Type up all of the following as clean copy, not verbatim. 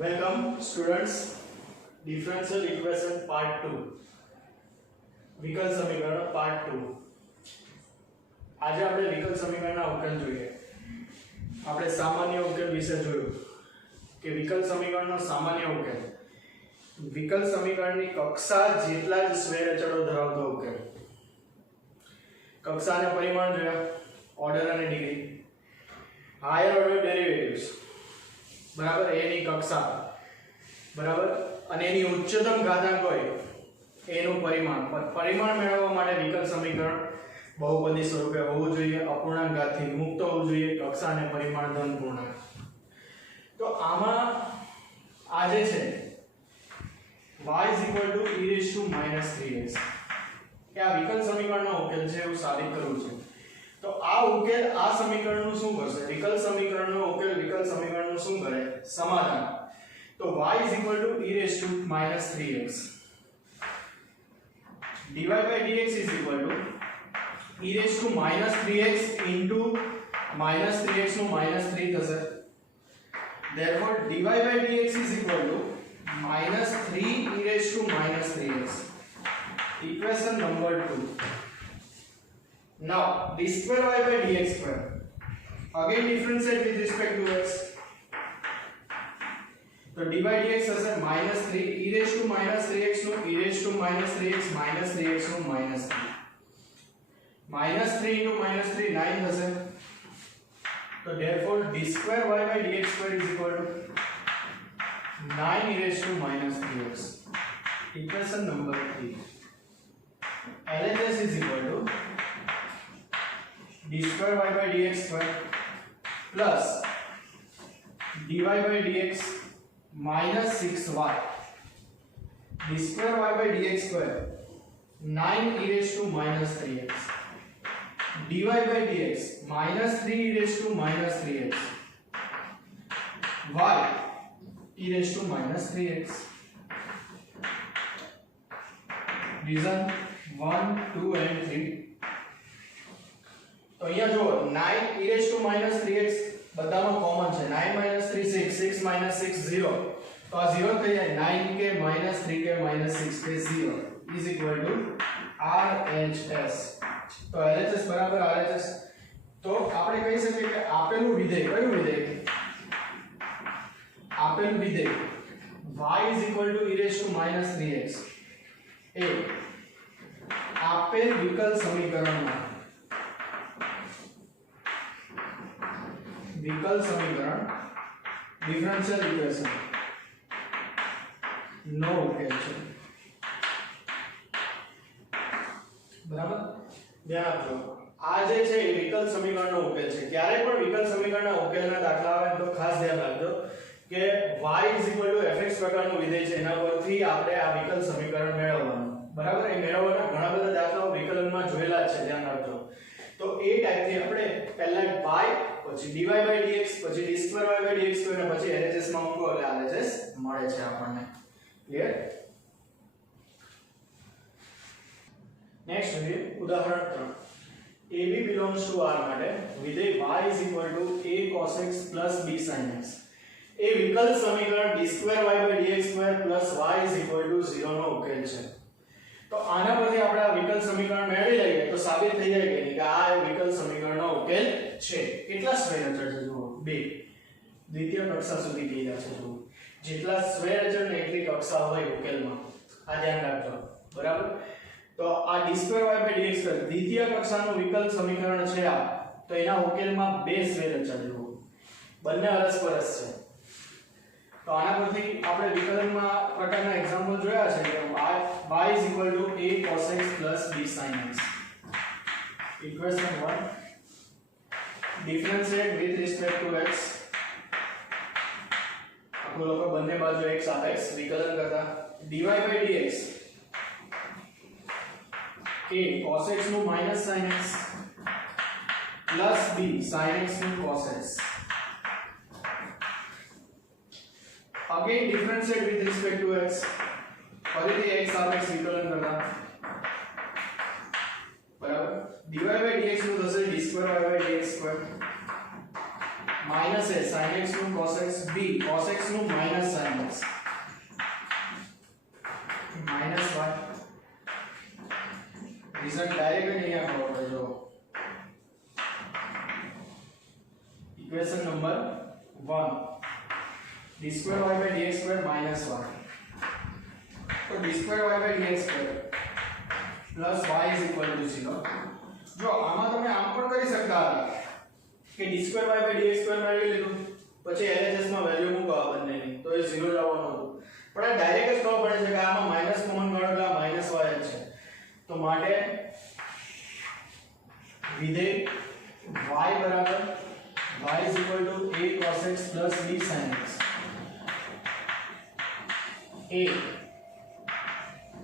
Welcome students. Differential equation part 2. વિકલ સમીકરણ part 2. આજે આપણે વિકલ સમીકરણના ઉકેલ જોઈએ. આપણે સામાન્ય ઉકેલ વિશે જોયું કે વિકલ સમીકરણનો સામાન્ય ઉકેલ વિકલ સમીકરણની કક્ષા જેટલા જ સ્વૈર અચળો ધરાવતો ઉકેલ. કક્ષા અને પરિમાણ જોયા, ઓર્ડર અને ડિગ્રી, હાયર ઓર્ડર ડેરિવેટિવ્સ બરાબર, એની કક્ષા બરાબર, અને એની ઉચ્ચતમ ઘાતાંક હોય એનું પરિમાણ મેળવવા માટે વિકલ સમીકરણ બહુપદી સ્વરૂપે હોવું જોઈએ, અપૂર્ણાંક ઘાતથી મુક્ત હોવું જોઈએ, કક્ષા અને પરિમાણ ધન પૂર્ણાંક. તો આમાં આ જે છે y e 3x કે આ વિકલ સમીકરણનો ઉકેલ છે એવું સાબિત કરવું છે. તો આ ઉકેલ આ સમીકરણનું શું કરશે? વિકલ સમીકરણનો ઉકેલ વિકલ સમીકરણનું શું કરે? સમાધાન. તો y e 3x dy by dx is equal to e raised to minus 3x into minus 3x નું minus 3 થશે. Therefore dy by dx is equal to minus 3 e raised to minus 3x. Equation number 2. Now d square y by dx square again differentiate with respect to x. तो dy by dx હશે minus 3 e raised to minus 3x નું e raised to minus 3x નું minus 3. minus 3 into minus 3 9 થશે. तो therefore d square y by dx square is equal to 9 e raised to minus 3x. Equation number 3. LHS is equal to d square y by dx square plus dy by dx minus 6y. d square y by dx square 9 e raised to minus 3x. dy by dx minus 3 e raised to minus 3x. y e raised to minus 3x. Reason 1, 2 and 3. तो અહીંયા જો 9 e raised to minus 3x બધામાં common છે. 9 minus 3 6, 6 minus 6 0. તો આ 0 થઈ જાય. 9k minus 3k minus 6k 0 is equal to RHS. તો LHS બરાબર RHS. તો આપણે કહી શકીએ કે આપેલું વિધેય કયું વિધેય? આપેલું વિધેય y is equal to e raised to minus 3x એ આપેલ વિકલ સમીકરણમાં विकल समीकरण डिफरेंशियल इक्वेशन नो उकेल છે. બરાબર, ધ્યાન આપજો. આ જે છે એ વિકલ સમીકરણનો ઉકેલ છે. ક્યારે પણ વિકલ સમીકરણના ઉકેલના દાખલા આવે તો ખાસ ધ્યાન રાખજો કે y fx પ્રકારનું વિધેય છે એના પરથી આપણે આ વિકલ સમીકરણ મેળવવાનું. બરાબર, એ મેળવવાના ઘણા બધા દાખલાઓ વિકલનમાં જોયેલા છે, ધ્યાન રાખજો. તો એ ટાઈપથી આપણે પહેલા y પછી dy by dx પછી d square y by dx square અને પછી LHS માં મૂકો એટલે LHS મળે છે આપણને. ક્લિયર? નેક્સ્ટ જોઈએ ઉદાહરણ 3. AB belongs to R માટે વિધેય y is equal to a cos x plus b sin x એ વિકલ સમીકરણ d square y by dx square plus y is equal to 0 નો ઉકેલ છે. તો આના પરથી આપણે આ વિકલ સમીકરણ મેળવી લઈએ તો સાબિત થઈ જાય કે આ વિકલ સમીકરણનો ઉકેલ છે. કેટલા સ્વૈર અચળ છે જુઓ? 2. દ્વિતીય કક્ષા સુધી કીધા છે જુઓ. જેટલા સ્વૈર અચળ ને એટલી કક્ષા હોય ઉકેલમાં. આ ધ્યાન રાખજો. બરાબર, તો આ d square y by dx square દ્વિતીય કક્ષાનું વિકલ સમીકરણ છે આ. તો એના ઉકેલમાં 2 સ્વૈર અચળ જુઓ, બંને અરસપરસ છે. તો આના પરથી આપણે વિકલનમાં પ્રકારના એક્ઝામ્પલ જોયા છે કે y is equal to a cos x plus b sin x. Equation 1. Differentiate with respect to x. આપણે લોકો બંને બાજુ x સાપેક્ષ વિકલન કરતા dy by dx a cos x નું minus sin x plus b sin x નું cos x. Again differentiate with respect to x. ફરીથી x સાપેક્ષ વિકલન કરતા બરાબર dy by dx નું થશે d square y by dx square minus a sin x નું cos x b cos x નું minus sin 1 d square y by dx square minus 1 तो d square y by dx square plus y is equal to 0 જો આમાં તમે આમ પણ કરી શકતા હતા કે d square y by dx square મેળવી લીધું પછી LHS માં વેલ્યુ મૂકો આ બંનેની તો એ 0 જ આવવાનું હતું પણ આ ડાયરેક્ટ જ ખબર પડે છે કે આમાં માઈનસ કોમન કાઢો એટલે માઈનસ y જ છે તો માટે વિધેય y બરાબર y is equal to a cos x plus b sin x a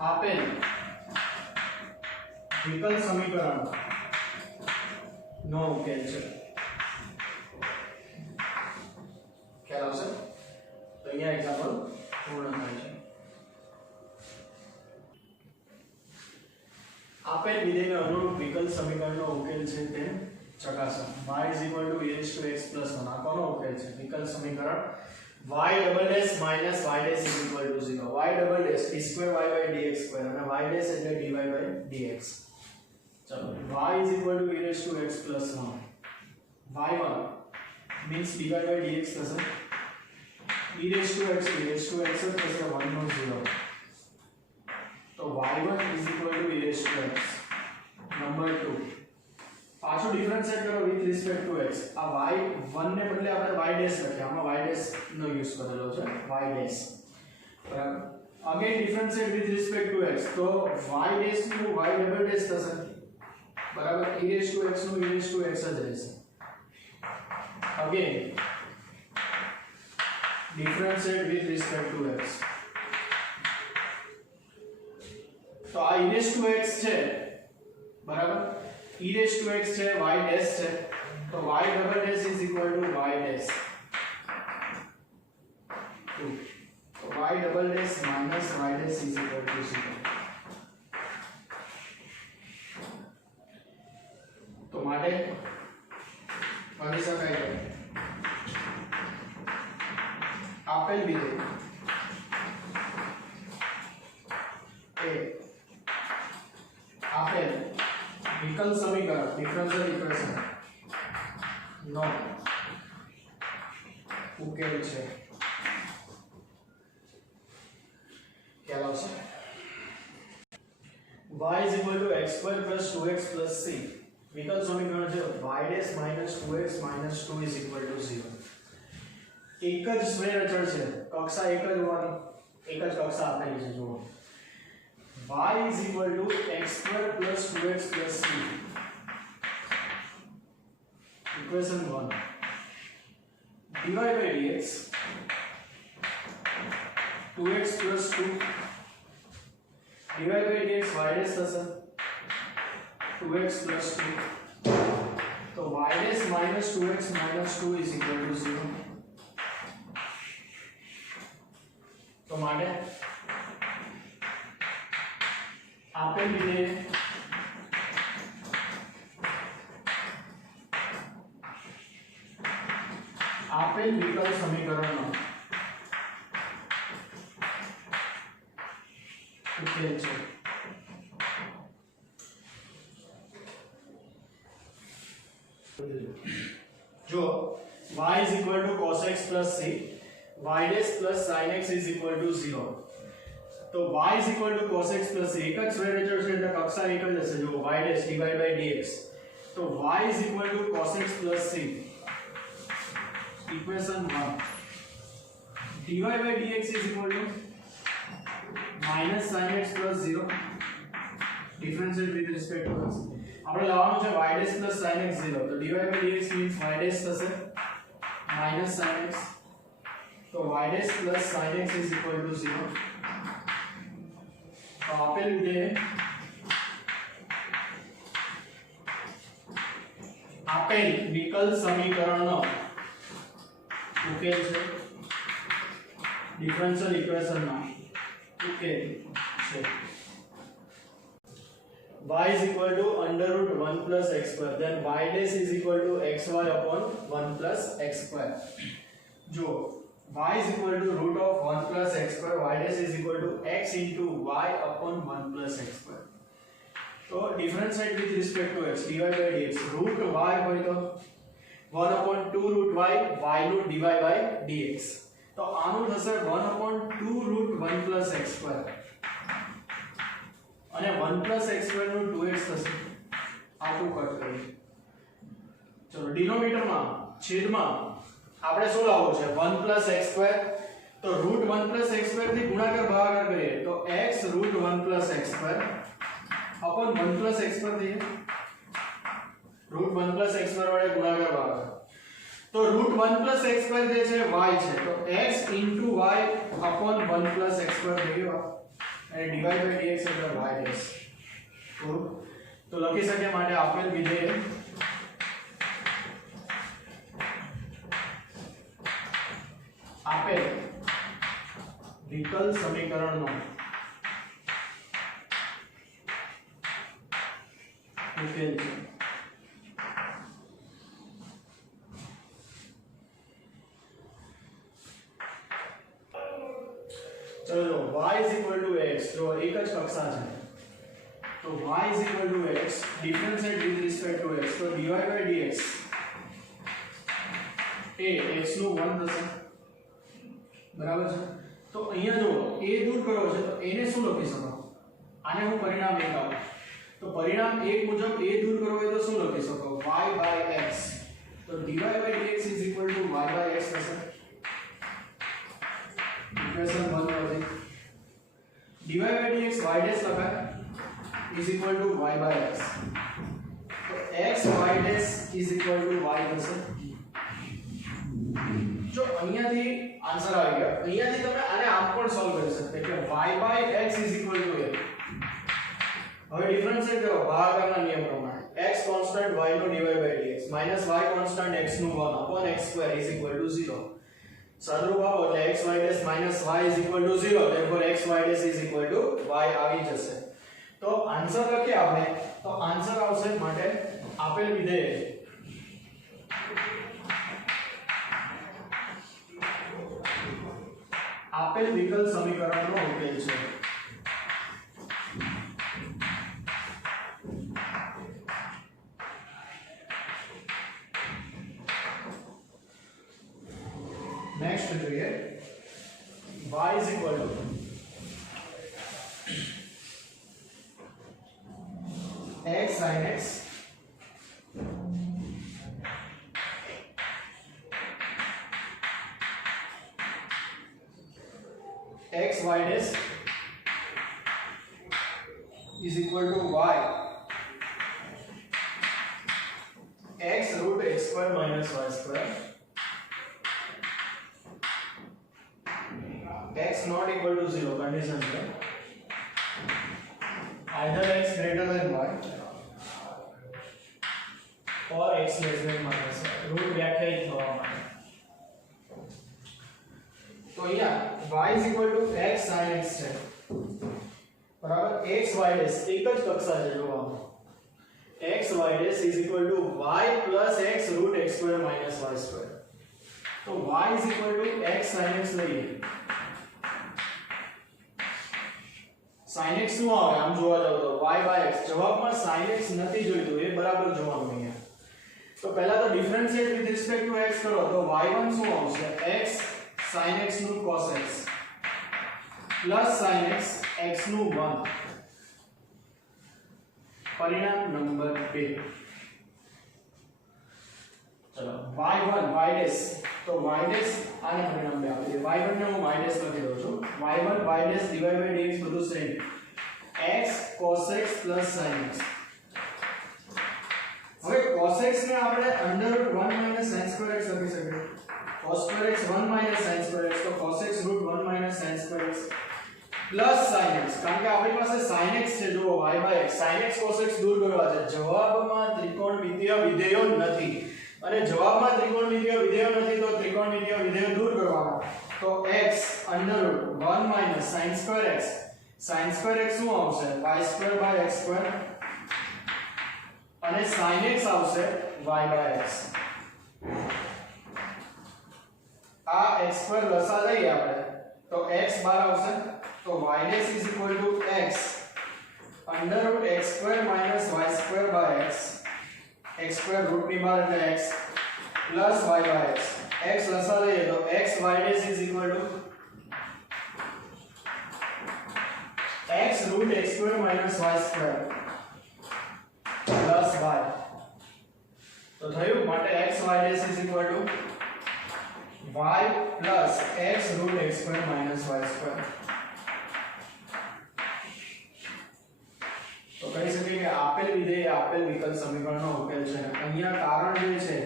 આપેલ વિકલ સમીકરણ નો ઉકેલ છે ખ્યાલ આવશે તો અહીંયા એક્ઝામ્પલ પૂર્ણ થાય છે આપેલ વિધેયને અનુરૂપ વિકલ સમીકરણનો ઉકેલ છે તે ચકાસો y is equal to a to x plus 1 આ કોનો ઉકેલ છે વિકલ સમીકરણ y double dash minus y dash is equal to 0 y double dash d square y by dx square અને y dash એટલે dy by dx ચલો y is equal to e raised to x plus 1 y1 means dy by dx થશે e raised to x જ થશે 1 નો 0 તો y1 is equal to e raised to x number 2 પાછો differentiate કરો with respect to x આ y1 ને બદલે આપણે y ડેશ લખ્યા આમાં y ડેશ નો યુઝ કરેલો છે y ડેશ બરાબર again differentiate with respect to x તો y ડેશ નું y ડબલ ડેશ થશે બરાબર e રેઝ ટુ x નું e રેઝ ટુ x જ રહેશે again differentiate with respect to x તો આ e રેઝ ટુ x છે બરાબર e raised to x છે y dash છે તો y double dash is equal to y dash 2 તો y double dash minus y dash is equal to 0 તો માટે કરી શકાય છે આપેલ વિધેય એ આપેલ विकल समीकरण डिफरेंशियल इक्वेशन नो उकेल છે क्या આવશે y is equal to x square plus 2x plus c विकल समीकरण છે y dash minus 2x minus 2 is equal to 0 એક જ સ્ક્વેર અચળ છે કક્ષા એક જ હોવાની એક જ કક્ષા આપેલી છે જુઓ y is equal to x square plus 2x plus c equation 1 dy by dx 2x plus 2 dy by dx y dash થશે 2x plus 2 તો y dash minus 2x minus 2 is equal to 0 તો માટે આપેલ વિધેય આપેલ વિકલ સમીકરણનો ઉકેલ છે જો y is equal to cos x plus c y dash plus sin x is equal to 0 तो y is equal to cos x plus c एक જ સ્ક્વેર અચળ છે એટલે કક્ષા એક જ હશે જો y dash divided by dx તો y is equal to cos x plus c equation 1 dy by dx is equal to minus sin x plus 0 differentiate with respect to x આપણે લાવવાનું છે y dash plus sin x 0 તો dy by dx means y dash થશે minus sin x તો y dash plus sin x is equal to 0 तो આપેલ વિધેય આપેલ વિકલ સમીકરણનો ઉકેલ છે ડિફરન્શિયલ ઇક્વેશનનો ઉકેલ છે y is equal to under root 1 plus x square then y dash is equal to xy upon 1 plus x square जो y is equal to root of 1 plus x square y dash is equal to x into y upon 1 plus x square तो differentiate with respect to x dy by dx root y હોય તો 1/2 root y y નું dy by dx તો આનું થશે 1/2 route 1 plus x square અને 1 plus x square નું 2x થશે આટલું કટ કરીએ ચલો ડિનોમિનેટર માં છેદમાં આપણે શું લાવવું છે 1 પ્લસ x સ્ક્વેર તો રૂટ 1 પ્લસ x સ્ક્વેર થી ગુણાકાર ભાગાકાર કરીએ તો x root 1 plus x square upon 1 plus x पर दिए रूट 1 प्लस x पर वडे गुणाकार भागाकार तो रूट 1 प्लस x पर जे छे y छे तो x into y upon 1 plus x पर दिए અને डिवाइड बाय dx એટલે y dx तो લખી શકે માટે આપેલ વિધેય આપેલ વિકલ સમીકરણનો ઉકેલ છે चलो y is equal to x जो एक ज कक्षा है तो y is equal to x differentiate with respect to x तो dy by dx ए x નું 1 થશે બરાબર છે તો અહીંયા જો a દૂર કર્યો છે તો a ને શું લખી શકો આને હું પરિણામ 1 આપું तो परिणाम 1 मुजब a दूर करो तो શું લખી શકો y by x तो dy by dx is equal to y by x થશે इक्वेशन 1 पर dy by dx y dash लगा is equal to y by x तो x y dash is equal to y થશે જો અહીંયાથી answer આવી ગયો અહીંયાથી તમે આને આમ પણ સોલ્વ કરી શકો કે y by x is equal to a હવે ડિફરન્શિએટ કરો ભાગાકારના નિયમ પ્રમાણે x કોન્સ્ટન્ટ y નો dy by dx minus y constant x નું 1 upon x square is equal to 0 સદરૂપ આપો એટલે x y dash minus y is equal to 0 therefore x y dash is equal to y આવી જશે તો answer લખીએ આપણે તો આન્સર આવશે માટે આપેલ વિધેય આપેલ વિકલ સમીકરણનો ઉકેલ છે नेक्स्ट જોઈએ y is equal to x sin x x y dash is equal to y x root x square minus y square x not equal to 0 condition है either x greater than y or x less than minus root व्याख्यायित થવા માટે તો અહીંયા y is equal to x sin x છે બરાબર x y dash એક જ કક્ષા છે જોવામાં x y dash is equal to y plus x root x square minus y square તો y is equal to x sin x લઈએ sin x શું આવે આમ જોવા જાવ તો y by x જવાબમાં sin x નથી જોઈતું એ બરાબર જોવાનું અહીંયા તો પહેલા તો differentiate with respect to x કરો તો y1 શું આવશે x sin x નું cos x plus sin x x નું 1 પરિણામ નંબર 2 ચલો y1 y dash તો y dash આને પરિણામ 2 આપી દે y1 ને હું y dash લખી દઉં છું y1 y dash divided by dx બધું same x cos x plus sin x હવે cos x ને આપણે √1 - sin square x લખી શકીએ cos square x 1 - sin square x તો cos x √1 - sin square x plus sin x કારણ કે આપણી પાસે sin x છે જો y by x sin x cos x દૂર કરવા છે જવાબમાં ત્રિકોણમિતિય વિધેયો નથી અને જવાબમાં ત્રિકોણમિતિય વિધેયો નથી તો ત્રિકોણમિતિય વિધેયો દૂર કરવાના તો x √1 - sin square x sin square x શું આવશે y² / x² અને sin x આવશે y by x આ x² લસા લઈએ આપણે તો x બાર આવશે તો y dash is equal to x √x² - y² by x x² root ની બહાર એટલે x plus y by x x लसा लઈએ तो x y dash is equal to x root x square minus y square plus y तो થયું માટે x y dash is equal to y plus x root x square minus y square तो કહી શકીએ કે આપેલ વિધેય આપેલ વિકલ સમીકરણનો ઉકેલ છે અહીંયા કારણ જે છે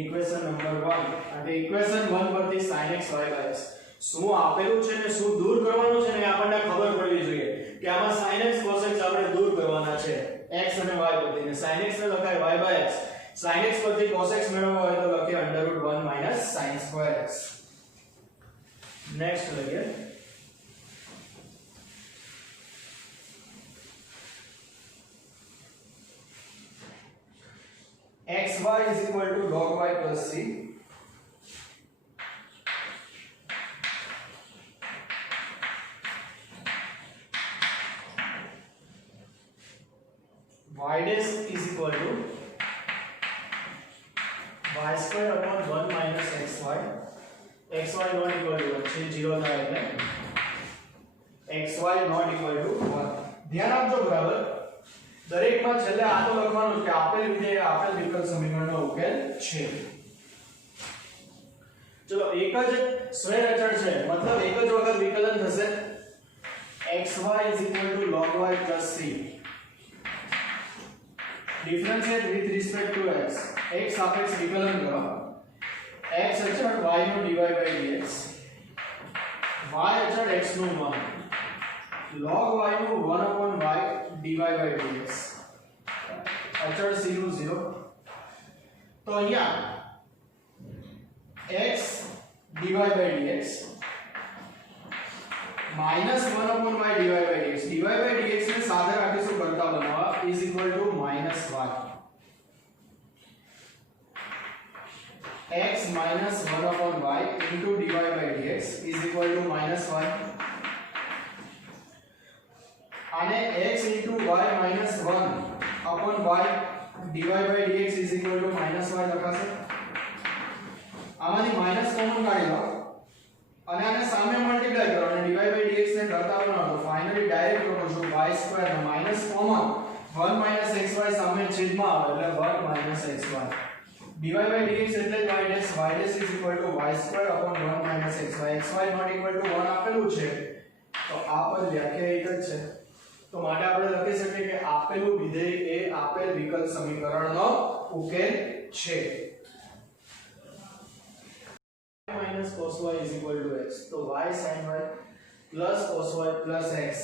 ઇક્વેશન નંબર 1 અને ઇક્વેશન 1 પરથી sin x y x શું આપેલું છે ને શું દૂર કરવાનું છે ને આપણને ખબર પડવી જોઈએ કે આમાં sin x cos x આપણે દૂર કરવાના છે x અને y પરથી ને sin x ને લખાય y by x sin x પરથી cos x મેળવવો હોય તો લખીએ √1 - sin square x નેક્સ્ટ લઈએ xy is equal to log y plus c y dash is equal to y square upon 1 minus xy xy not equal to 1 છે 0 થાય એટલે xy not equal to 1 ધ્યાન આપજો બરાબર દરેક માં છેલ્લે આ તો લખવાનું કે આપેલ વિધેય આપેલ વિકલ સમીકરણનો ઉકેલ છે ચલો એક જ સ્વૈર અચળ છે મતલબ એક જ વખત વિકલન થશે xy log y plus c differentiate with respect to x x સાપેક્ષ વિકલન કરો x અચળ y નો dy by dx y અચળ x નું 1 log y નું 1 upon y dy by dx અચળ c નું 0 તો અહીંયા x dy by dx minus 1 upon y dy by dx dy by dx ને સાથે રાખીશું કરતા બનાવવા is equal to minus y x minus 1 upon y into dy by dx is equal to minus y અને x into y minus 1 upon y dy by dx is equal to minus y લખાશે આમાંથી minus common કાઢી લો અને આને સામે multiply કરો અને dy by dx ને કરતા બનાવો તો ફાઇનલી ડાયરેક્ટ લખો છો y² ને માઈનસ કોમન 1 minus xy સામે છેદમાં આવે એટલે 1 minus xy dy by dx એટલે y dash is equal to y² upon 1 minus xy xy not equal to 1 આપેલું છે તો આ પદ વ્યાખ્યાયિત જ છે તો માટે આપણે લખી શકીએ કે આપેલું વિધેય એ આપેલ વિકલ સમીકરણનો ઉકેલ છે minus cos y is equal to x તો y sin y plus cos y plus x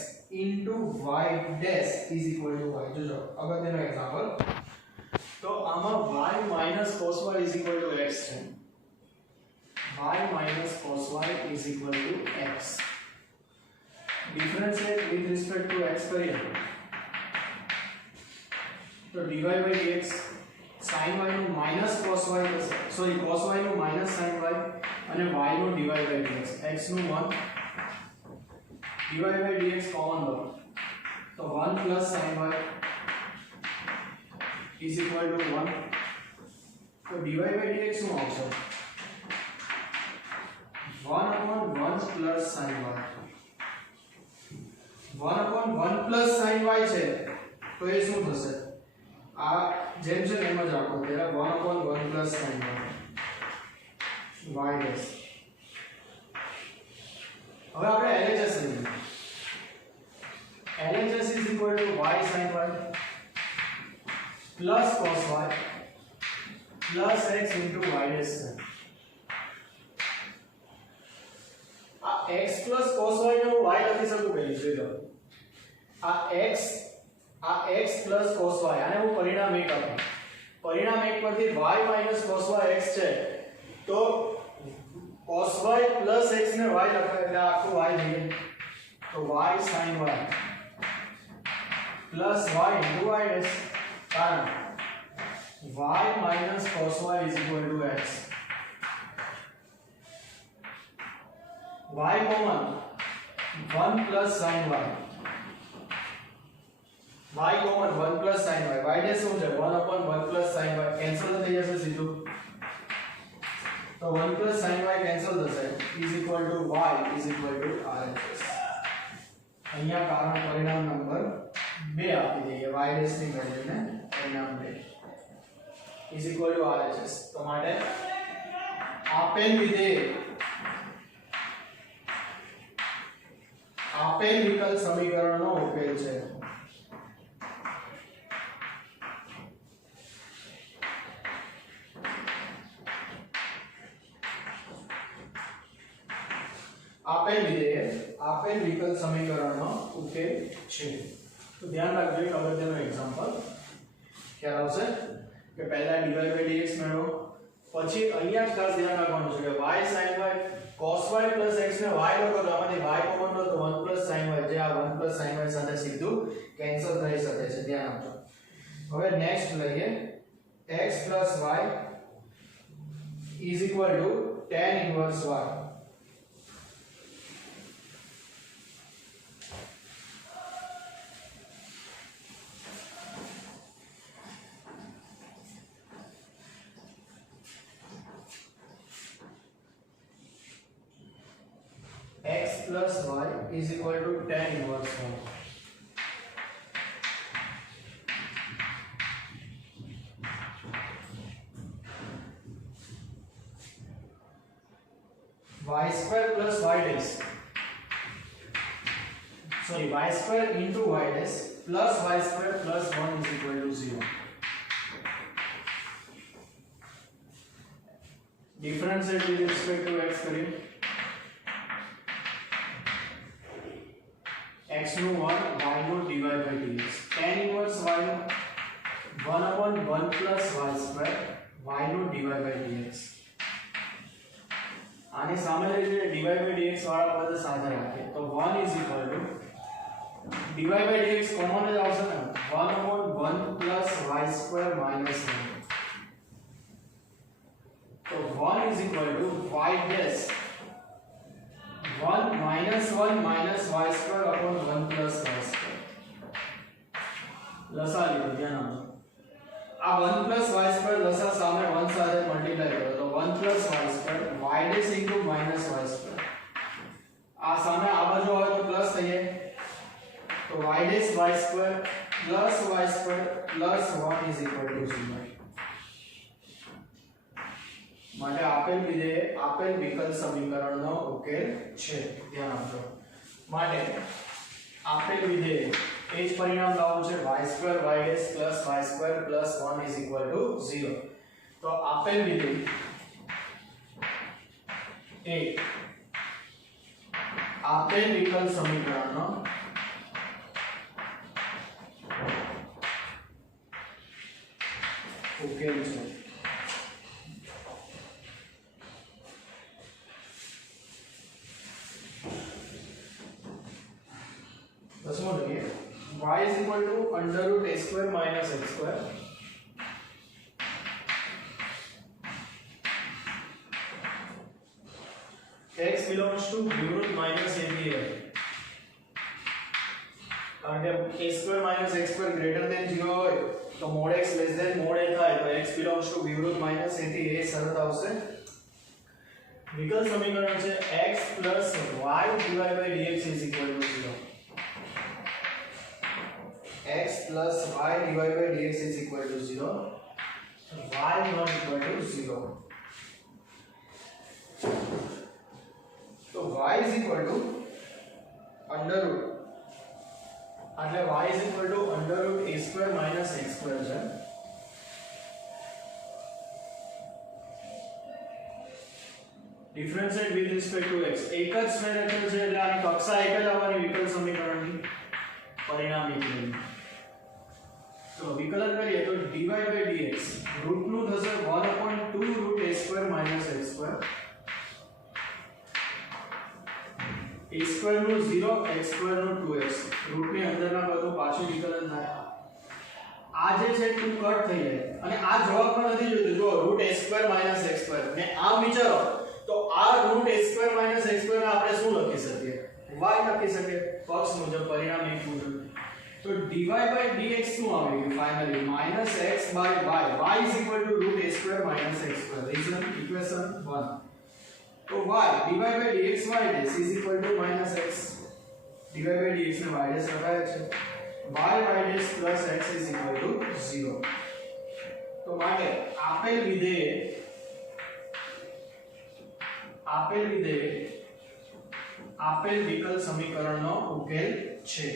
into y dash is equal to y જોજો અગત્યનો એક્ઝામ્પલ તો આમાં y minus cos y is equal to x છે y minus cos y is equal to x differentiate with respect to x કરીએ તો dy by dx sin y નું minus cos y sorry cos y નું minus sin y અને y નું dy by dx x નું 1 dy by dx common લો તો 1 plus sin y is equal to 1 તો dy by dx શું આવશે 1 upon 1 plus sin y 1 upon 1 plus sin y છે તો એ શું થશે આ જેમ છે એમ જ રાખો પહેલા 1 upon 1 plus sin y dash હવે આપણે LHS લઈએ LHS is equal to y sin y plus cos y plus x into y dash આ x plus cos y ને હું y લખી શકું પહેલી જોઈ લો આ x plus cos y આને હું પરિણામ 1 આપું પરિણામ 1 પરથી y minus cos y x છે તો cos y plus x ને y લખાય એટલે આખું y લઈએ તો y sin y plus y into y dash કારણ y minus cos y is equal to x y common 1 plus sin y y common 1 plus sin y y dash શું છે 1 upon 1 plus sin y cancel થઈ જશે સીધું तो 1 plus sin y cancel થશે is equal to y is equal to RHS. અહીંયા કારણ પરિણામ નંબર 2 આપી દઈએ y ડેશ ની વેલ્યુને પરિણામ 2 is equal to RHS. તો માટે આપેલ વિકલ સમીકરણનો ઉકેલ છે આપેલ વિકલ સમીકરણનો ઉકેલ છે. તો ધ્યાન રાખજો એક અગત્યનું એક્ઝામ્પલ ખ્યાલ આવશે કે પહેલા dy/dx મેળવો, પછી અહીંયા ખાસ ધ્યાન રાખવાનું છે કે y sin y cos y x ને y લો તો આમાંથી y કોમન લો તો 1 sin y જે આ 1 sin y સાથે સીધું કેન્સલ થઈ શકે છે. ધ્યાન આપજો. હવે નેક્સ્ટ લઈએ x y is equal to tan inverse y. x plus y is equal to tan inverse y. y square plus y dash, sorry, y square into y dash plus y square plus 1 is equal to 0. Differentiate with respect to x करें. x નું 1 y નું dy by dx. tan inverse y 1/1 plus y square y નું dy by dx. આની સામે લઈ જઈને dy by dx વાળા પદ સાથે રાખીએ તો 1 is equal to dy by dx common જ આવશે ને 1/1 plus y square minus 1. તો 1 is equal to y dash 1 minus 1 minus y square upon 1 plus y square. લસા લીધો ધ્યાન આપજો. આ 1 plus y square લસા સામે 1 સાથે મલ્ટીપ્લાય કરો તો 1 plus y square y dash into minus y square. આ સામે આ બાજુ આવે તો પ્લસ થઈ જાય તો y dash y square plus y square plus 1 is equal to 0. માટે આપેલ વિકલ સમીકરણનો ઉકેલ છે. ધ્યાન આપજો. માટે આપેલ વિધેય એ જ પરિણામ લાવવું છે y² y' y² + 1 is equal to 0. તો આપેલ વિધેય એ આપેલ વિકલ સમીકરણનો ઉકેલ છે. दसवां देखिए y is equal to under root a square minus x square x belongs to b root minus a b है કારણ કે a square minus x square greater than 0 હોય તો mod x less than mod a થાય તો x belongs to b root minus a થી a શરત આવશે. વિકલ સમીકરણ છે x plus y divided by dx is equal to 0. x plus y divided by dx is equal to 0. y not equal to 0. So y is equal to under root એટલે y is equal to under root a square minus x square છે. Differentiate with respect to x. એક જ square vector છે એટલે આની કક્ષા એક જ આવવાની વિકલ સમીકરણની પરિણામ નીકળે. तो विकलन करिए तो dy by dx रूट નું થશે 1/2 root a square minus x square a square નું 0 x square નું 2x રૂટ ની અંદરના બધું પાછું વિકલન થાય. આ જે છે 2 કટ થઈ જાય અને આ જવાબમાં નથી જોઈતું. જો root a square minus x square ને આ વિચારો તો આ root a square minus x square આપણે શું લખી શકીએ y લખી શકીએ. પક્ષ મુજબ પરિણામ લખવું જોઈએ तो dy by dx શું આવે કે finally -x/y y is equal to √a² - x². Reason equation 1. તો y dy by dx y dash is equal to -x. dy by dx ને y dash લખાય છે. y dash plus x is equal to 0. તો માટે આપેલ વિધેય આપેલ વિકલ સમીકરણનો ઉકેલ છે.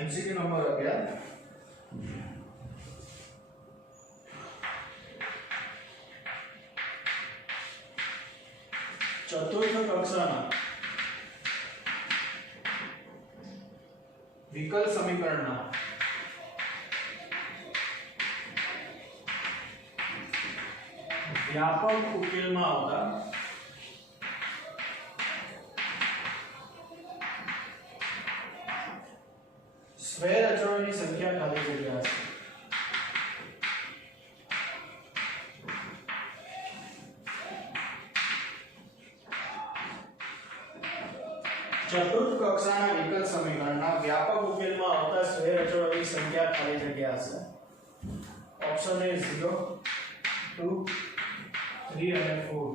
एमसीक्यू नंबर 11 चतुर्थ कक्षाना विकल समीकरणना व्यापक उकेलમાં આવતા स्क्वेर अचळोनी संख्या खाली जग्या છે. चतुर्थ कक्षाના વિકલ સમીકરણના વ્યાપક ઉકેલમાં આવતા સ્ક્વેર અચળોની સંખ્યા ખાલી જગ્યા હશે. ઓપ્શન એ 0 2 3 અને 4.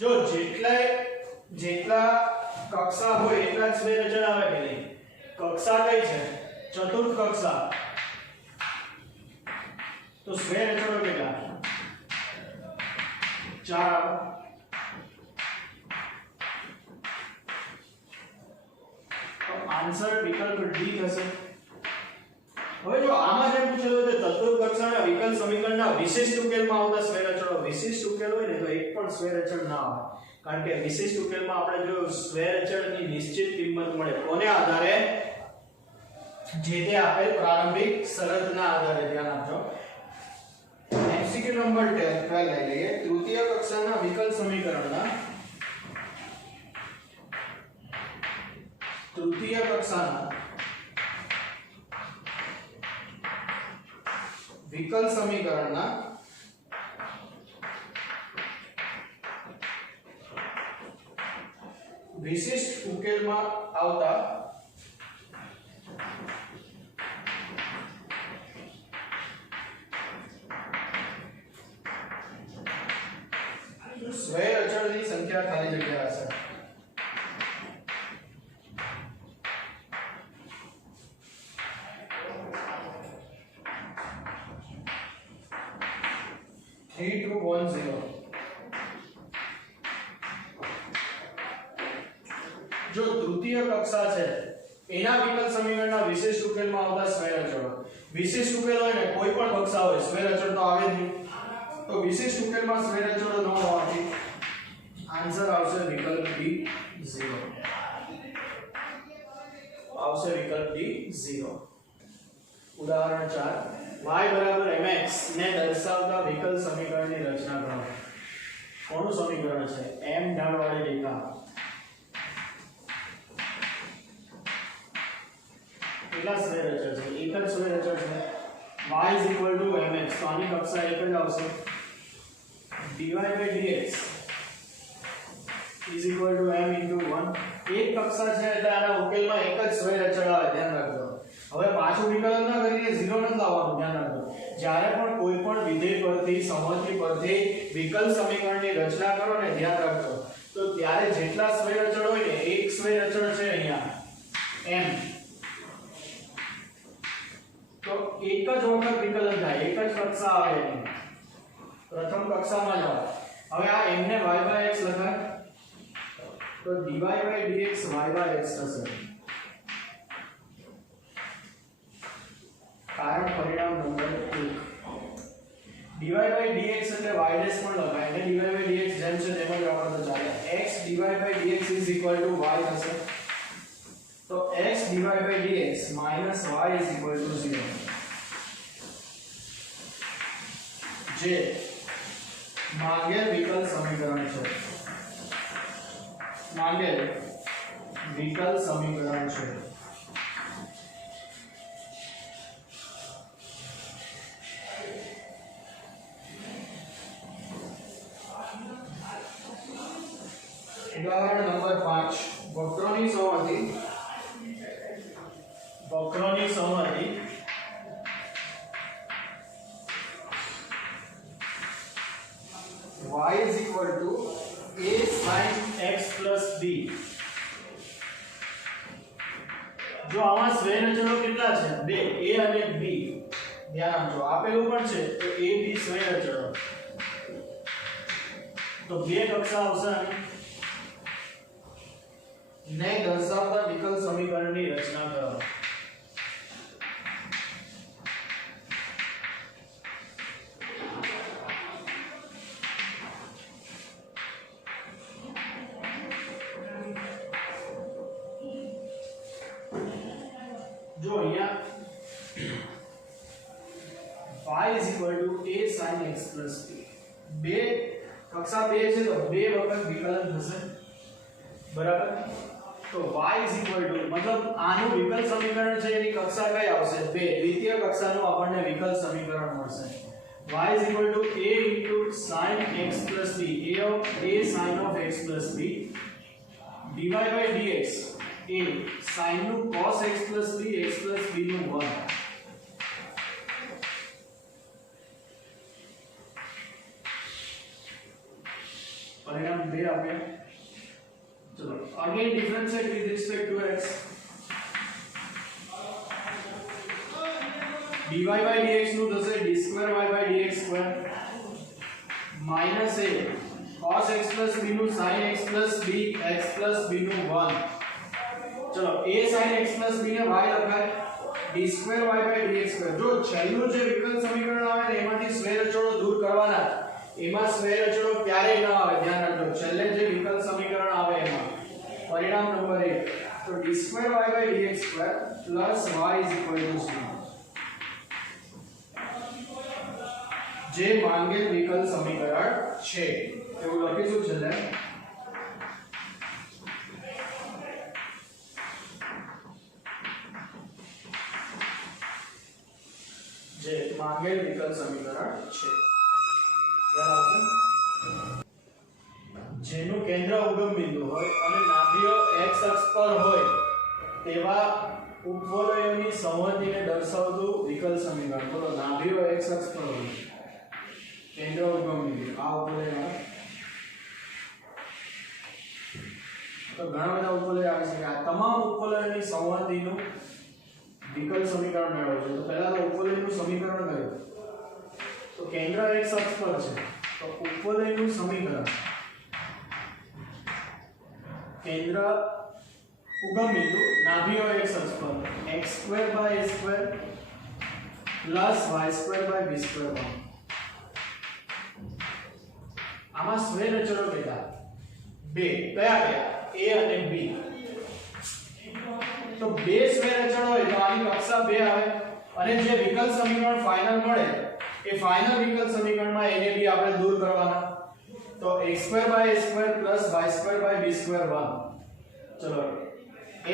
જો જેટલા कक्षा હોય એટલા જ સ્ક્વેર અચળ આવે કે નહીં? કક્ષા કઈ છે? ચતુર્થ કક્ષા. તો સ્ક્વેર અચળો કેટલા? 4. તો આન્સર વિકલ્પ ડી થશે. હવે જો આમાં જે પૂછેલું છે ચતુર્થ કક્ષાના વિકલ સમીકરણના વિશિષ્ટ ઉકેલમાં આવતા સ્ક્વેર અચળો, વિશિષ્ટ ઉકેલ હોય ને તો એક પણ સ્ક્વેર અચળ ના આવે. કારણ કે વિશિષ્ટ ઉકેલમાં આપણે જો સ્ક્વેર અચળની નિશ્ચિત કિંમત મળે કોને આધારે? જે તે આપેલ પ્રારંભિક શરતના આધારે. ધ્યાન આપજો. એમસીક્યુ નંબર 12 લઈ લઈએ. તૃતીય કક્ષાના વિકલ સમીકરણના તૃતીય કક્ષાના વિકલ સમીકરણના विशिष्ट उकेलમાં આવતા સ્ક્વેર અચળની સંખ્યા ખાલી જગ્યા હશે. जो तृतीय कक्षा है एना विकल समीकरणना विशिष्ट उकेलમાં આવતા સ્ક્વેર અચળ. વિશિષ્ટ ઉકેલ હોય ને કોઈ પણ કક્ષા હોય સ્ક્વેર અચળ તો આવે જ નહીં. તો વિશિષ્ટ ઉકેલમાં સ્ક્વેર અચળ ન હોવાથી આન્સર આવશે વિકલ્પ ડી 0. આવશે વિકલ્પ ડી 0. ઉદાહરણ 4 y બરાબર mx ને દર્શાવતા વિકલ સમીકરણની રચના કરો. કોનું સમીકરણ છે? m ઢાળવાળી રેખા. કેટલા સ્ક્વેર અચળ છે? એક જ સ્ક્વેર અચળ છે. y mx તો આની કક્ષા એક જ આવશે. dy dx m 1. એક કક્ષા છે એટલે આના ઉકેલમાં એક જ સ્ક્વેર અચળ આવે. ધ્યાન રાખજો. હવે પાછું વિકલન ના કરીને 0 નથી લાવવાનું. ધ્યાન રાખજો. જ્યારે પણ કોઈ પણ વિધેય પરથી સમજની પરથી વિકલ સમીકરણની રચના કરો ને, ધ્યાન રાખજો, તો ત્યારે જેટલા સ્ક્વેર અચળ હોય ને, એક સ્ક્વેર અચળ છે અહીંયા m, તો એક જ વખત વિકલન થાય, એક જ કક્ષા આવે એની. પ્રથમ કક્ષામાં જ આવે. હવે આ m ને y/x લખાય તો dy dx y/x થશે. કારણ પરિણામ નંબર 1. dy dx એટલે y' પણ લખાય અને dy dx જેમ છે તેમ જ વાપરતો ચાલે. x dy dx y થશે. તો x dy dx - y 0. જે માંગેલ વિકલ સમીકરણ છે. માંગેલ વિકલ સમીકરણ છે. ઉદાહરણ number 5 વક્રોની સમમિતિ y is equal to a sin x plus b. જો આમાં સ્વયંચળો કેટલા છે? બે, a અને b. ધ્યાન આપજો, આપેલું પણ છે તો a b સ્વયંચળો. તો બે કક્ષા આવશે અને ને દર્શાવતા વિકલ સમીકરણની રચના કરો. જો અહીંયા y is equal to a sin x plus b. બે કક્ષા બે છે તો બે વખત વિકલન થશે, બરાબર? તો y is equal to મતલબ આનું વિકલ સમીકરણ છે એની કક્ષા કઈ આવશે? બે. દ્વિતીય કક્ષાનું આપણને વિકલ સમીકરણ મળશે. y is equal to a into sin x plus b, a sin of x plus b dy by dx, a sin નું cos x plus b, x plus b નું 1. परिणाम दे आपने. चलो again differentiate with respect to x. dy by dx નું થશે d square y by dx square minus a cos x plus b નું sin x plus b, x plus b નું 1. चलो a sin x plus b ને y લખાય d square y by dx square. જો છેલ્લું જે વિકલ સમીકરણ આવે ને એમાંથી સ્વયંચળો દૂર કરવાના. એમાં સ્વયંચળો ક્યારે ન આવે, ધ્યાન રાખજો. છેલ્લે જે વિકલ સમીકરણ આવે એમાં પરિણામ નંબર 1 તો d square y by dx square plus y is equal to 0. જે માંગેલ વિકલ સમીકરણ છે એવું લખીશું છેલ્લે. જે માંગેલ વિકલ સમીકરણ છે યાદ આવશે. જેનું કેન્દ્ર ઉગમ બિંદુ હોય અને નાભીઓ x અક્ષ પર હોય તેવા ઉપવલયોની સંહતિને દર્શાવતું વિકલ સમીકરણ. બોલો, નાભીઓ x અક્ષ પર હોય, કેન્દ્ર ઉગમ બિંદુ આ ઉપવલય. તો ઘણા બધા ઉપવલય આવે છે. આ તમામ ઉપવલયોની સંહતિનું વિકલ સમીકરણ મેળવવું છે. તો પહેલા તો ઉપવલયનું સમીકરણ કયું? તો કેન્દ્ર x અક્ષ પર છે તો ઉપવલયનું સમીકરણ કેન્દ્ર ઉગમ બિંદુ નાભીઓ x અક્ષ પર x² by a² plus y² by b². આમાં સ્વયંચળો કેટલા? બે. કયા કયા? a અને b. તો બે સ્વયંચળો હોય તો આની કક્ષા બે આવે અને જે વિકલ સમીકરણ ફાઇનલ મળે એ ફાઇનલ વિકલ સમીકરણમાં એને બી આપણે દૂર કરવાના. તો x² by a² plus y² by b² 1. ચલો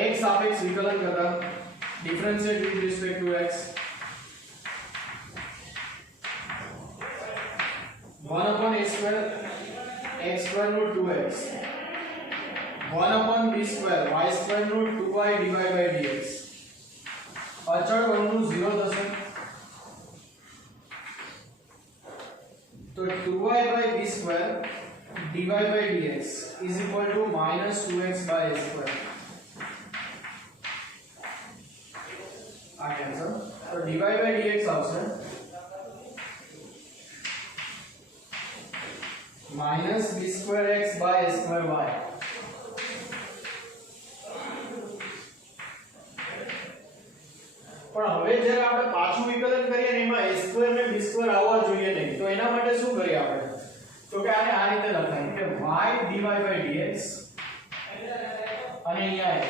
x સાપેક્ષ વિકલન કરતા differentiate with respect to x 1 upon a square x² નું 2x 1 upon b square y² નું 2y dy by dx. અચળ વર્ગનું 0 થશે तो 2y by b square dy by dx is equal to minus 2x by a square. आ cancel. तो dy by dx આવશે minus b square x by a square y. પણ હવે જ્યારે આપણે પાછું વિકલન કરીએ ને એમાં a² ને b² આવવા જોઈએ નહીં. તો એના માટે શું કરીએ આપણે? તો કે આને આ રીતે લખાય કે y dy by dx અને અહીંયા x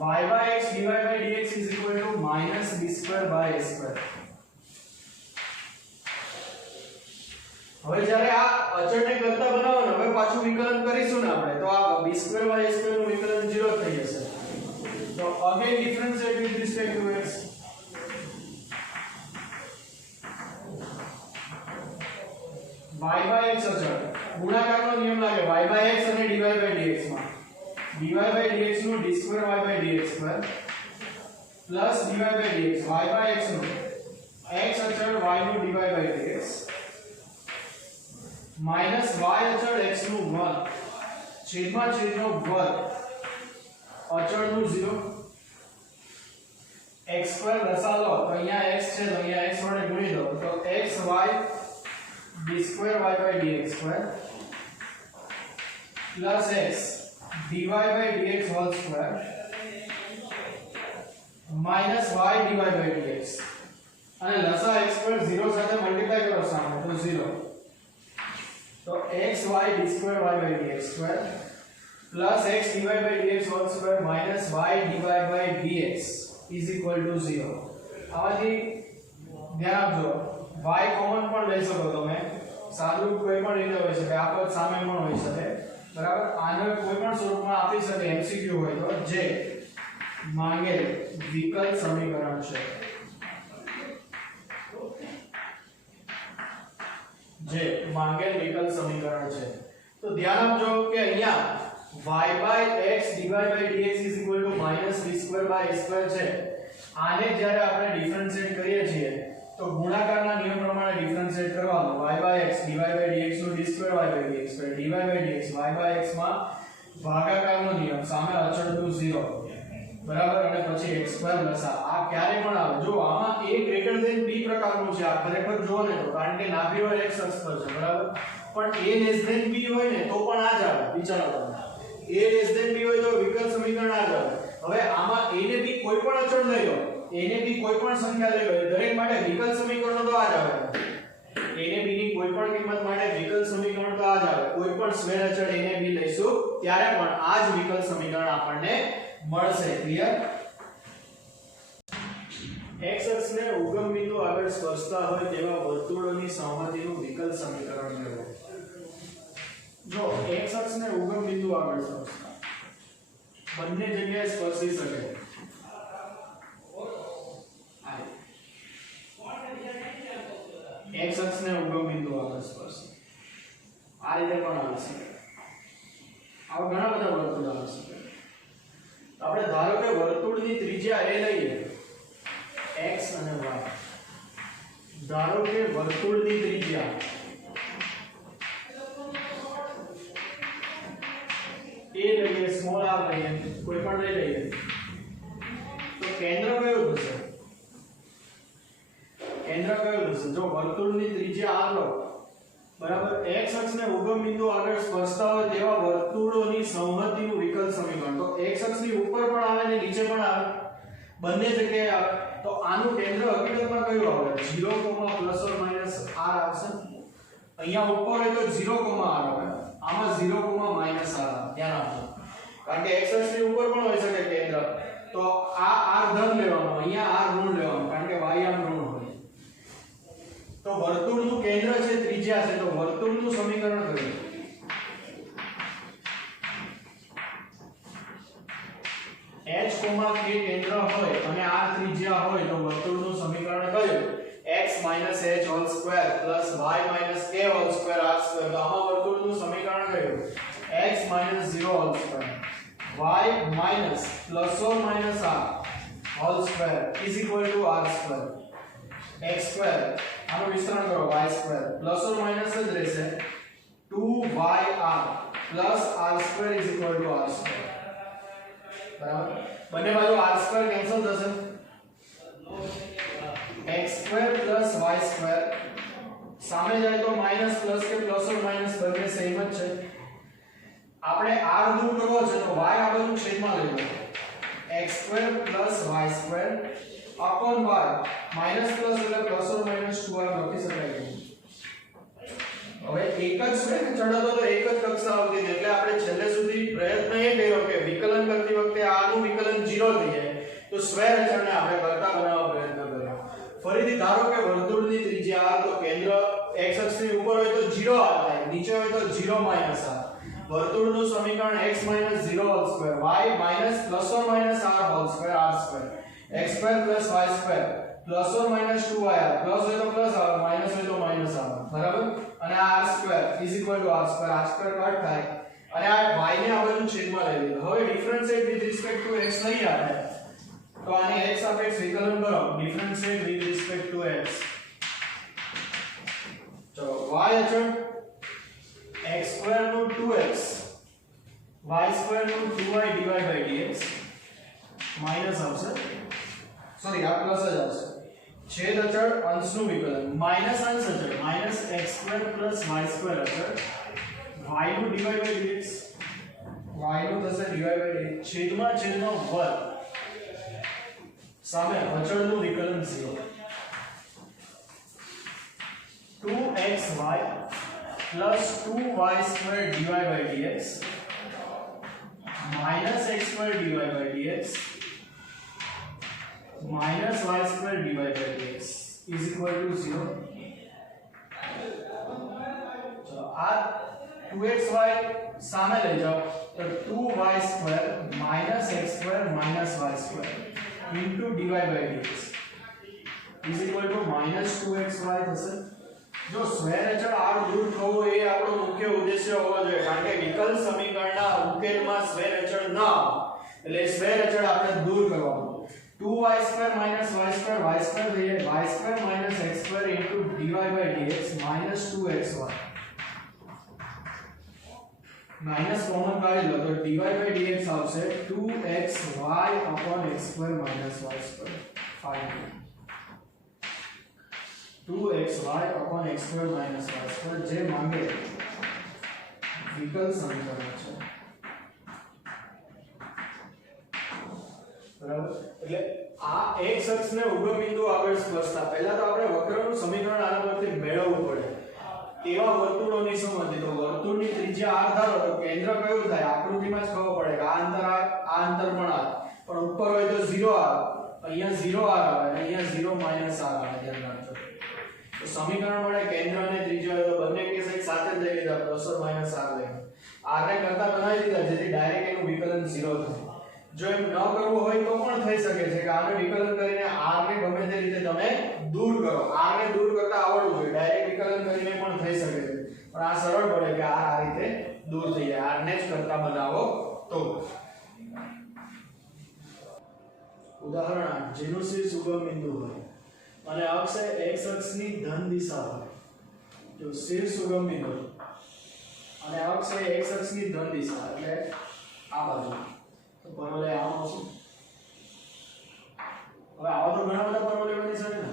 y by x dy by dx is equal to minus b² by a². હવે જ્યારે આ અચળને કરતા બનાવો ને હવે પાછું વિકલન કરીશું ને આપણે તો આ b² by a² નું વિકલન 0 થઈ જશે. તો again differentiate with respect to x. y by x અચળ ગુણાકારનો નિયમ લાગે y by x અને dy by dx dy by dx નું d square y by dx square plus dy by dx y by x નું x અચળ y નું dy by dx minus y અચળ x નું 1 છેદમાં છેદનો વર્ગ અચળનું 0 x સ્ક્વેર લસા લો તો અહીંયા x છે તો અહીંયા x વડે ગુણી દો તો xy d square y by dx square plus x dy by dx whole square minus y dy by dx અને લસા x square 0 સાથે મલ્ટીપ્લાય કરો સામે તો 0 તો xy d square y by dx square plus x dy by dx whole square minus y dy by dx is equal to 0 આમાંથી ધ્યાન આપજો y કોમન પણ લઈ શકો તમે સાદુરૂપ કોઈ પણ રીતે હોઈ શકે આ પદ સામે પણ હોઈ શકે બરાબર આને કોઈ પણ સ્વરૂપમાં આપી શકે MCQ હોય તો જે માંગેલ વિકલ સમીકરણ છે જે માંગેલ વિકલ સમીકરણ છે તો ધ્યાન આપજો કે અહીંયા y by x dy by dx is equal to minus b square by a square છે આને જ્યારે આપણે ડિફરન્શિએટ કરીએ છીએ તો ગુણાકારના નિયમ પ્રમાણે ડિફરન્શિએટ કરવાનું y by x dy by dx નું d square y by dx square dy by dx y by x માં ભાગાકારનો નિયમ સામે અચળનું 0 બરાબર અને પછી x સ્ક્વેર લસા આ ક્યારે પણ આવે જો આમાં a ગ્રેટર ધેન b પ્રકારનું છે આ ખરેખર જો ને તો કારણ કે નાભી હોય x અક્ષ પર છે બરાબર પણ a લેસ ધેન b હોય ને તો પણ આ જ આવે વિચારો તમે a લેસ ધેન b હોય તો વિકલ સમીકરણ આ જ આવે હવે આમાં a ને b કોઈ પણ અચળ લઈ લો a ને b કોઈ પણ સંખ્યા લઈ લો દરેક માટે વિકલ સમીકરણ તો આ જ આવે a ને b ની કોઈ પણ કિંમત માટે વિકલ સમીકરણ તો આ જ આવે કોઈ પણ સ્ક્વેર અચળ a ને b લઈશું ત્યારે પણ આ જ વિકલ સમીકરણ આપણને મળશે ક્લિયર x અક્ષને ઉગમ બિંદુ આગળ સ્પર્શતા હોય તેવા વર્તુળોની સહમતીનું વિકલ સમીકરણ મેળવો જો x અક્ષને ઉગમ બિંદુ આગળ સ્પર્શતા બંને જગ્યાએ સ્પર્શી શકે x અક્ષને ઉગમ બિંદુ આગળ સ્પર્શે આ રીતે પણ આવી શકે આવા ઘણા બધા વર્તુળ આવી શકે આપણે ધારો કે વર્તુળની ત્રિજ્યા a લઈએ x અને y ધારો કે વર્તુળની ત્રિજ્યા a લઈએ સ્મોલ r લઈએ કોઈ પણ લઈ લઈએ તો કેન્દ્ર કયું થશે કેન્દ્ર કયું થશે જો વર્તુળની ત્રિજ્યા r લો બરાબર x અક્ષને ઉગમ બિંદુ આગળ સ્પર્શતા હોય તેવા વર્તુળોની સંહતિનું વિકલ સમીકરણ તો x અક્ષની ઉપર પણ આવે ને નીચે પણ આવે બંને જગ્યાએ આવે તો આનું કેન્દ્ર હકીકતમાં કયું આવે 0, પ્લસ ઓર માઈનસ r આવશે અહીંયા ઉપર હોય તો 0, r આવે આમાં 0, માઈનસ r આવે ધ્યાન આપજો કારણ કે x અક્ષની ઉપર પણ હોઈ શકે કેન્દ્ર તો આ r ધન લેવાનું અહીંયા r ઋણ લેવાનું કારણ કે y આમ ઋણ હોય તો વર્તુળનું કેન્દ્ર છે ત્રિજ્યા છે તો વર્તુળનું સમીકરણ કયું h, k કેન્દ્ર હોય અને r ત્રિજ્યા હોય તો વર્તુળનું સમીકરણ કયું x - h whole square plus y - k whole square r square તો આમાં વર્તુળનું સમીકરણ કયું x - 0 whole square y minus plus or minus r whole square is equal to r square x square આનો વિસ્તરણ કરો y square plus or minus જ રહેશે 2yr plus r square is equal to r square બરાબર બંને બાજુ r square cancel થશે x square plus y square સામે જાય તો માઈનસ પ્લસ કે પ્લસ ઓર માઈનસ બંને સેમ જ છે આપણે r દૂર કરવો છે તો y આ બાજુ છેદમાં લઈ લો x square plus y square upon y minus plus એટલે પ્લસ ઓર માઈનસ 2r લખી શકાય છે હવે એક જ છે ને ચડતો તો એક જ કક્ષા આવતી હતી એટલે આપણે છેલ્લે સુધી પ્રયત્ન એ કર્યો કે વિકલન કરતી વખતે આનું વિકલન 0 થઈ જાય તો સ્ક્વેર અચળને આપણે કરતા બનાવવા પ્રયત્ન કર્યો ફરીથી ધારો કે વર્તુળની ત્રિજ્યા r તો કેન્દ્ર x અક્ષની ઉપર હોય તો 0 r થાય નીચે હોય તો 0 માઈનસ r વર્તુળનું સમીકરણ x - 0 whole square y minus plus or minus r whole square r square x square plus y square plus or minus 2yr plus હોય તો પ્લસ આવે માઈનસ હોય તો માઈનસ આવે બરાબર અને r square is equal to r square cut થાય અને આ y ને આ બાજુ છેદમાં લઈ લીધો. હવે differentiate with respect to x લઈ આવે તો આને x સાપેક્ષ વિકલન કરો. Differentiate with respect to x. ચલો y અચળ x² નું 2x y² નું 2y / dx માઈનસ આવશે. સોરી આ પ્લસ જ આવશે. છેદ અચળ અંશનું વિકલન માઈનસ અંશ અચળ -x² + y² અચળ y નું / dx y નું થશે / dx છેદમાં વર્ગ સામે અચળનું વિકલન 0 2xy + 2y² / dx -x² / dx -y² / dx = 0. ચલો આ 2xy સામે લઈ જાઓ તો 2y² - x² - y² into dy by dx is equal to -2xy થશે. જો સ્વૈર અચળ r દૂર થવું એ આપણો મુખ્ય ઉદ્દેશ્ય હોવો જોઈએ, કારણ કે વિકલ સમીકરણના ઉકેલમાં સ્વૈર અચળ ન આવે એટલે સ્વૈર અચળ આપણે દૂર કરવાનું. 2y² - y² y² - x² into dy by dx -2xy minus common काढी लो तो dy by dx આવશે 2xy upon x² minus y² fine 2xy upon x² minus y² જે માંગે વિકલ સમીકરણ છે. બરાબર. એટલે આ x અક્ષને ઉગમ બિંદુ આગળ સ્પર્શતા પહેલા તો આપણે વક્રનું સમીકરણ આના પરથી મેળવવું પડે. તેવા વર્તુળોની સમજ તો વર્તુળની ત્રિજ્યા r ધારો તો કેન્દ્ર કયું થાય આકૃતિમાં જ ખબર પડે કે આ અંતર પણ r પણ ઉપર હોય તો 0 r અહીંયા 0 r આવે અને અહીંયા 0 - r આવે ધ્યાન રાખજો. તો સમીકરણ વડે કેન્દ્ર અને ત્રિજ્યા હોય તો બંને કેસ એક સાથે જ લઈ લીધા +- r લઈ r ને કરતા બનાવી દીધા જેથી ડાયરેક્ટ એનું વિકલન 0 થાય. જો એમ ન કરવું હોય તો પણ થઈ શકે છે કે આને વિકલન કરીને r ને ગમે તે રીતે તમે દૂર કરો. r ને દૂર કરતા આવડવું જોઈએ. ડાયરેક્ટ વિકલન કરીને પણ થઈ શકે છે પણ આ સરળ પડે કે r આ રીતે દૂર થઈ જાય. r ને જ કરતા બનાવો તો. ઉદાહરણ 8 જેનું શીર્ષ ઉગમ બિંદુ હોય અને અક્ષ x અક્ષની ધન દિશા હોય. જો શીર્ષ ઉગમ બિંદુ અને અક્ષ x અક્ષની ધન દિશા એટલે આ બાજુ તો પરવલય આમ આવશે. હવે આવા તો ઘણા બધા પરવલય બની શકે ને.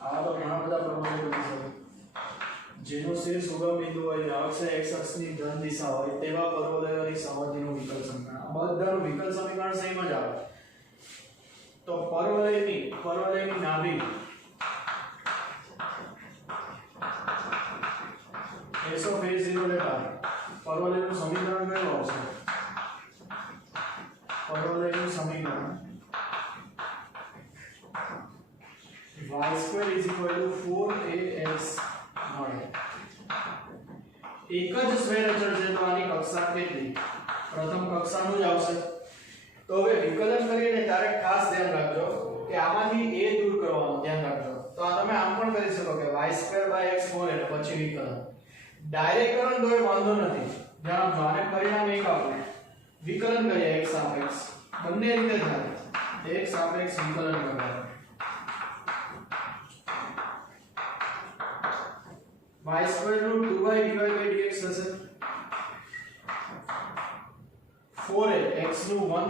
આવા તો ઘણા બધા પરવલય બની શકે જેનું શીર્ષ ઉગમ બિંદુ હોય અને અક્ષ x અક્ષની ધન દિશા હોય તેવા પરવલયોની સમજનું વિકલ સમીકરણ. બધાનું વિકલ સમીકરણ સેમ જ આવે. તો પરવલયની નાભી s of a0 લેતા પરવલયનું સમીકરણ કયું આવશે? પરવલયનું સમીકરણ y² = 4ax મળે. એક જ સ્વૈર અચળ છે તો આની કક્ષા કેટલી? પ્રથમ કક્ષાનું જ આવશે. તો હવે વિકલન કરીને ત્યારે ખાસ ધ્યાન રાખજો કે આમાંથી a દૂર કરવાનું ધ્યાન રાખજો. તો આ તમે આમ પણ કરી શકો કે y² x 4 એટલે પછી વિકલન. ડાયરેક્ટ કરો તો વાંધો નથી. ધ્યાન રાખજો આને પરિણામ એક આપણે વિકલન કરીએ x સાપેક્ષ બંને રીતે થાય. x સાપેક્ષ વિકલન કરવાનું y² નું 2y / dx થશે 4a x નું 1.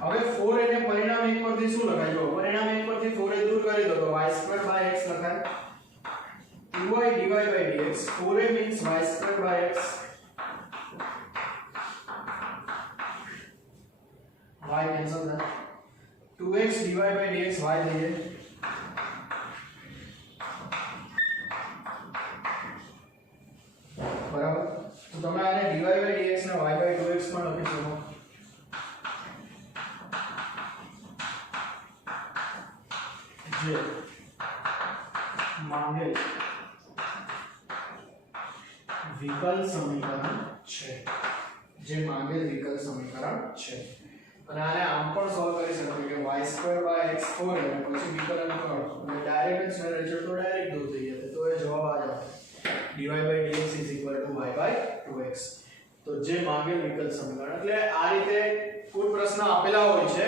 હવે 4a ને પરિણામ એક પરથી શું લખાય? જો પરિણામ એક પરથી 4a દૂર કરી દો તો y² / x લખાય 2y / dx. 4a means y² / x y cancel થાય 2x dy by dx y થઈ જાય. બરાબર. તો તમે આને dy by dx ને y by 2x પણ લખી શકો. જે માંગે વિકલ સમીકરણ છે. જે માંગેલ વિકલ સમીકરણ છે અને આને આમ પણ સોલ્વ કરી શકાય કે y2/x4 અને પછી વિકલન કરો અને ડાયરેક્ટ જ રિઝલ્ટ તો ડાયરેક્ટ દૂર થઈ જશે તો એ જવાબ આ જ આવશે dy/dx y/2x તો જે માંગેલ વિકલ સમીકરણ એટલે આ રીતે કોઈ પ્રશ્ન આપેલા હોય છે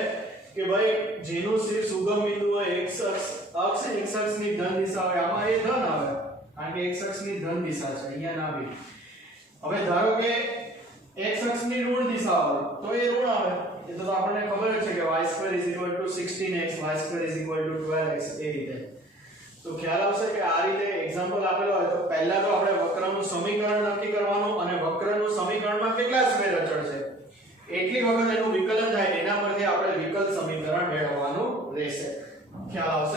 કે ભાઈ જેનું સિર્ફ સુગમ બિંદુ હોય x અક્ષ ની ધન દિશા હોય આમાં એ ધન આવે કારણ કે x અક્ષની ધન દિશા છે અહીંયા ના આવી હવે ધારો કે x અક્ષની ઋણ દિશા હોય તો એ ઋણ આવે એ તો આપણને ખબર જ છે કે y2 16x y2 12x એ રીતે તો ખ્યાલ આવશે કે આ રીતે એક્ઝામ્પલ આપેલો હોય તો પહેલા તો આપણે વક્રનું સમીકરણ નક્કી કરવાનું અને વક્રનું સમીકરણમાં કેટલા સ્ક્વેર અચળ છે એટલી વખત એનું વિકલન થાય એના પરથી આપણે વિકલ સમીકરણ મેળવવાનું રહેશે ખ્યાલ આવશે